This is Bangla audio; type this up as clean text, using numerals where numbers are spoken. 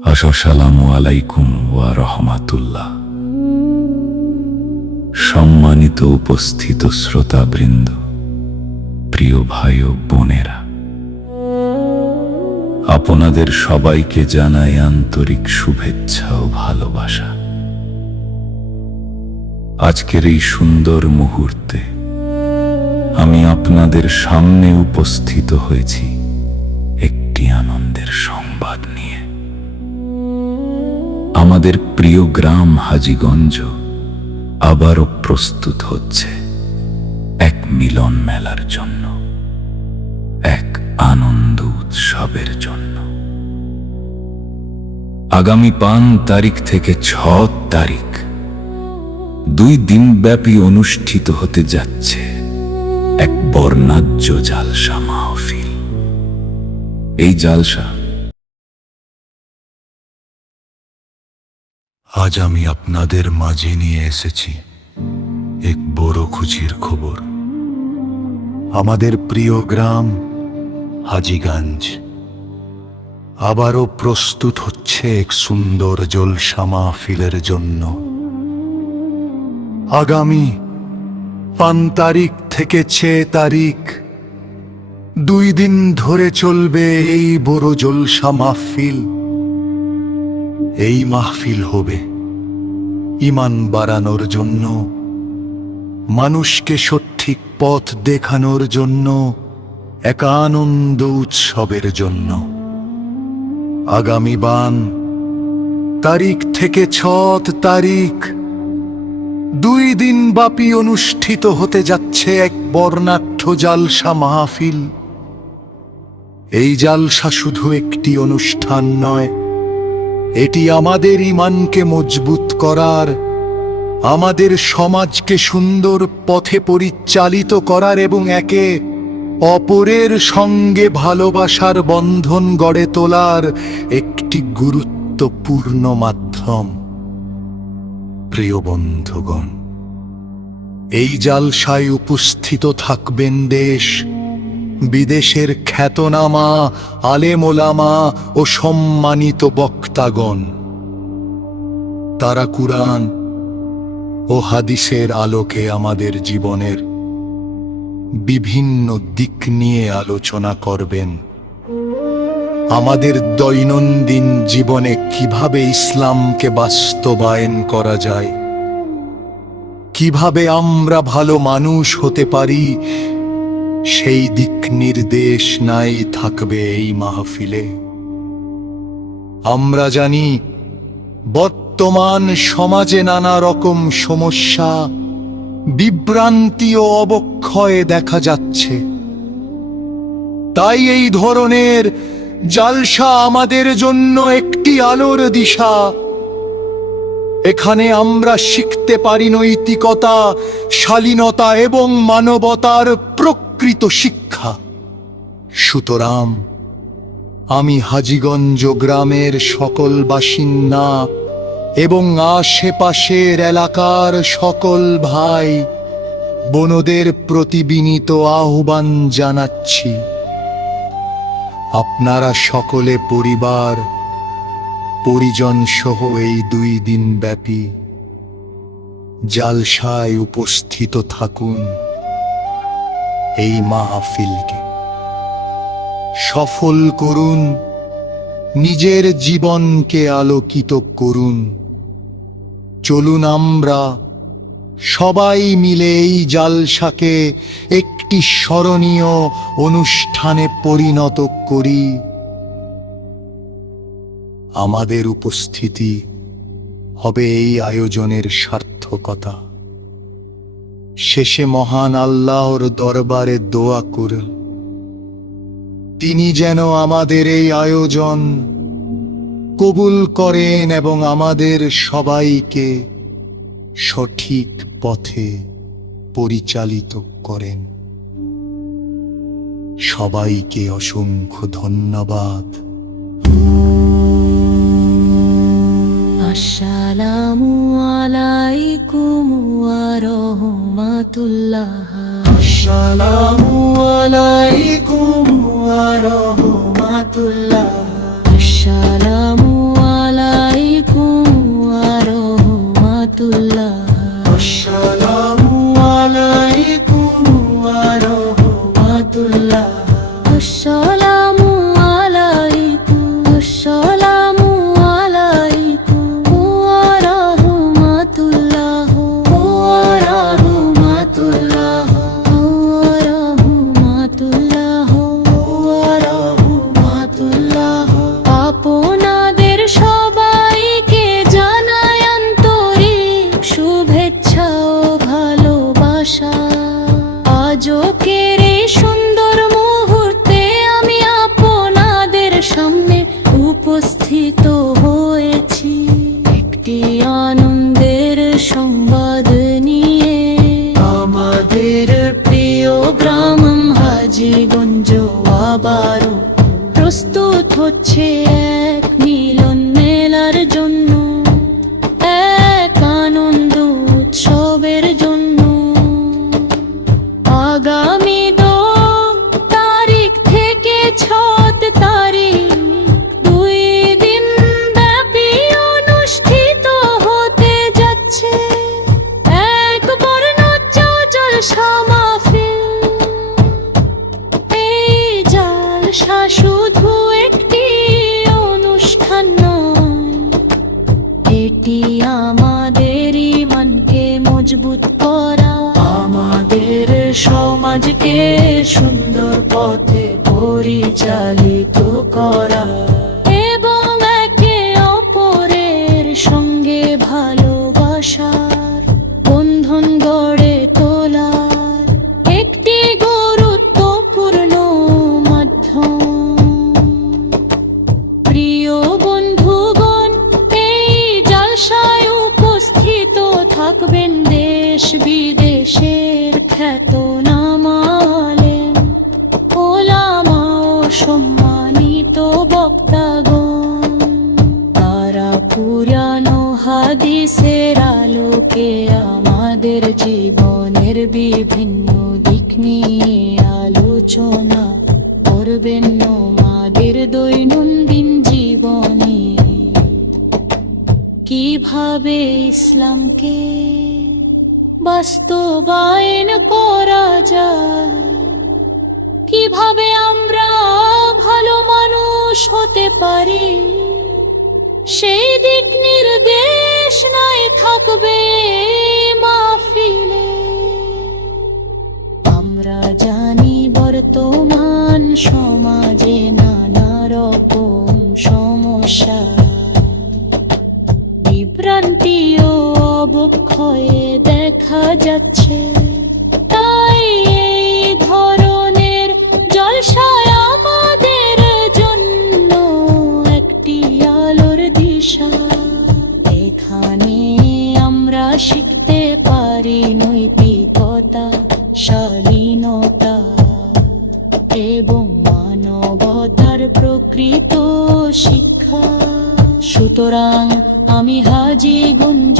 আসসালামু আলাইকুম ওয়া রাহমাতুল্লাহ। সম্মানিত উপস্থিত শ্রোতাবৃন্দ, প্রিয় ভাই ও বোনেরা, আপনাদের সবাইকে জানাই আন্তরিক শুভেচ্ছা ও ভালোবাসা। আজকের এই সুন্দর মুহূর্তে আমি আপনাদের সামনে উপস্থিত হয়েছি একটি আনন্দের সংবাদ নিয়ে। আমাদের প্রিয় গ্রাম হাজীগঞ্জ আবারও প্রস্তুত হচ্ছে এক মিলন মেলার জন্য, এক আনন্দ উৎসবের জন্য। আগামী 5 তারিখ থেকে 6 তারিখ 2 দিনব্যাপী অনুষ্ঠিত হতে যাচ্ছে এক বর্ণাঢ্য জালসা মাহফিল। এই জালসা আজ আমি আপনাদের মাঝে নিয়ে এসেছি এক বড় খুশির খবর। আমাদের প্রিয় গ্রাম হাজীগঞ্জ আবারও প্রস্তুত হচ্ছে এক সুন্দর জলসা মাহফিলের জন্য। আগামী 5 তারিখ থেকে 6 তারিখ 2 দিন ধরে চলবে এই বড় জলসা মাহফিল। এই মাহফিল হবে ঈমান বাড়ানোর জন্য, মানুষকে সঠিক পথ দেখানোর জন্য, এক আনন্দ উৎসবের জন্য। আগামী 5 তারিখ থেকে 6 তারিখ 2 দিন ব্যাপী অনুষ্ঠিত হতে যাচ্ছে এক বর্ণাঢ্য জালসা মাহফিল। এই জালসা শুধু একটি অনুষ্ঠান নয়, এটি আমাদের ঈমানকে মজবুত করার, আমাদের সমাজকে সুন্দর পথে পরিচালিত করার এবং একে অপরের সঙ্গে ভালোবাসার বন্ধন গড়ে তোলার একটি গুরুত্বপূর্ণ মাধ্যম। প্রিয় বন্ধুগণ, এই জালসায় উপস্থিত থাকবেন দেশ বিদেশের খ্যাতনামা আলেম ওলামা ও সম্মানিত বক্তাগণ। তারা কুরআন ও হাদিসের আলোকে আমাদের জীবনের বিভিন্ন দিক নিয়ে আলোচনা করবেন। আমাদের দৈনন্দিন জীবনে কিভাবে ইসলামকে বাস্তবায়ন করা যায়, কিভাবে আমরা ভালো মানুষ হতে পারি, সেই দিক নির্দেশ নাই থাকবে এই মাহফিলে। আমরা জানি বর্তমান সমাজে নানা রকম সমস্যা, বিভ্রান্তি ও অবক্ষয় দেখা যাচ্ছে। তাই এই ধরনের জালসা আমাদের জন্য একটি আলোর দিশা। এখানে আমরা শিখতে পারি নৈতিকতা, শালীনতা এবং মানবতার প্রকৃত শিক্ষা। সুতরাং আমি হাজীগঞ্জ গ্রামের সকল বাসিন্দা এবং আশেপাশের এলাকার সকল ভাই বোনদের প্রতি বিনীত আহ্বান জানাচ্ছি, আপনারা সকলে পরিবার পরিজন সহ এই 2 দিন ব্যাপী জালসায় উপস্থিত থাকুন। এই মাহফিলকে সফল করুন, নিজের জীবনকে আলোকিত করুন। চলুন আমরা সবাই মিলে এই জালসাকে একটি স্মরণীয় অনুষ্ঠানে পরিণত করি। আমাদের উপস্থিতি হবে এই আয়োজনের সার্থকতা। শেষে মহান আল্লাহর দরবারে দোয়া করুন, তিনি যেন আমাদের এই আয়োজন কবুল করেন এবং আমাদের সবাইকে সঠিক পথে পরিচালিত করেন। সবাইকে অসংখ্য ধন্যবাদ। আসসালামু আলাইকুম ওয়া রাহমাতুল্লাহ। আসসালামু আলাইকুম ওয়া রাহমাতুল্লাহ। আসসালামু উপস্থিত হয়েছি একটি আনন্দের সংবাদ নিয়ে। আমাদের প্রিয় গ্রাম হাজীগঞ্জ আবারও প্রস্তুত হচ্ছে এক মিলন মেলার জন্য, এক আনন্দ উৎসবের জন্য। আগামী 2 তারিখ থেকে 6 তারিখ 2 দিন ব্যাপী অনুষ্ঠিত হতে যাচ্ছে এক বর্ণোজ্জ্বল মাহফিল। এই জালসা শুধু একটি অনুষ্ঠান নয়, এটি আমাদের ঈমানকে মজবুত করা, আমাদের সমাজকে সুন্দর পথে পরিচালিত করা এবং একে অপরের সঙ্গে ভালোবাসার বন্ধন গড়ে তোলার একটি গুরুত্বপূর্ণ মাধ্যম। প্রিয় বন্ধুগণ, এই জলসায় উপস্থিত থাকবেন দেশ বিদেশের খ্যাতনামা আলেম, ওলামা ও সম্মানিত বক্তাগণ। তারা পুরানো হাদিসের আলোকে আমাদের জীবনের বিভিন্ন দিক নিয়ে আলোচনা করবেন আমাদের দৈনন্দিন জীবনে কিভাবে ইসলামকে বাস্তবায়ন করা যায়, কিভাবে আমরা ভালো মানুষ হতে পারি, সেই দিক নির্দেশ নাই থাকবে মাহফিলে। আমরা জানি বর্তমান সমাজে নানা রকম সমস্যা, বিভ্রান্তি ও অবক্ষয়ে দেখা যাচ্ছে। তাই এই ধরনের জলসায় আমাদের জন্য একটি আলোর দিশা। এখানে আমরা শিখতে পারি নৈতিকতা, শালীনতা এবং মানবতার প্রকৃত শিক্ষা। সুতরাং আমি হাজীগঞ্জ